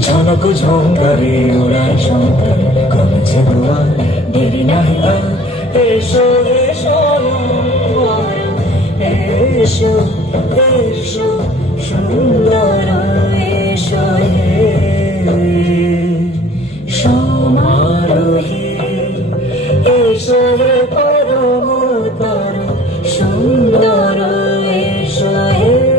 झनक झोंकारे उड़ाय शंकर कमेছে দুয়ার দেরি নাহি আর এসো এসো এসো এসো সুন্দর এসো হে সমারোহে এসো হে পরমতর সুন্দর এসো হে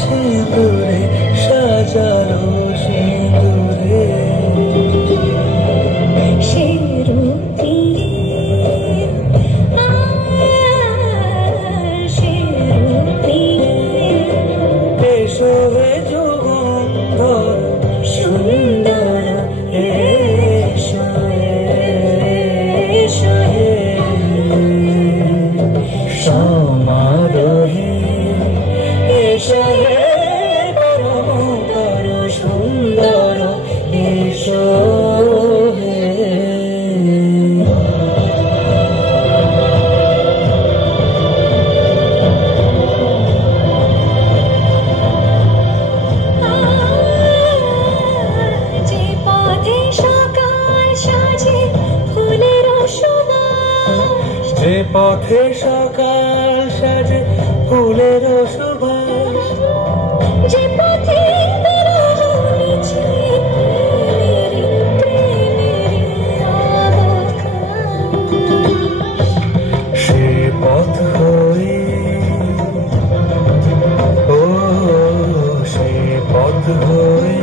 সিঁদুরে সাজানো সিঁদুরে সে রূপী সে রূপী এসো হে যুগন্ধর সুন্দর এসো এসো হে সমারোহে এসো হে সুন্দর এসো হে যে পথে সকাল সাজে ফুলের সুবাস যে পথে সকাল সাজে ফুলের সুবাস যে পথে সে পথ হয়ে ও সে পথ হয়ে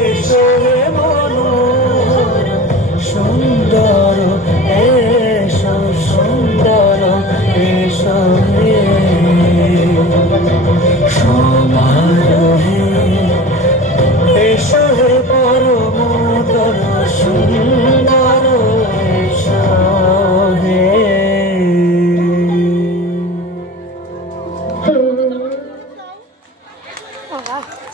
এসো হে মনোহর সুন্দর এসো সুন্দর এসো হে সমারোহে এসো হে পরমতর সুন্দর এসো হে Oh, wow.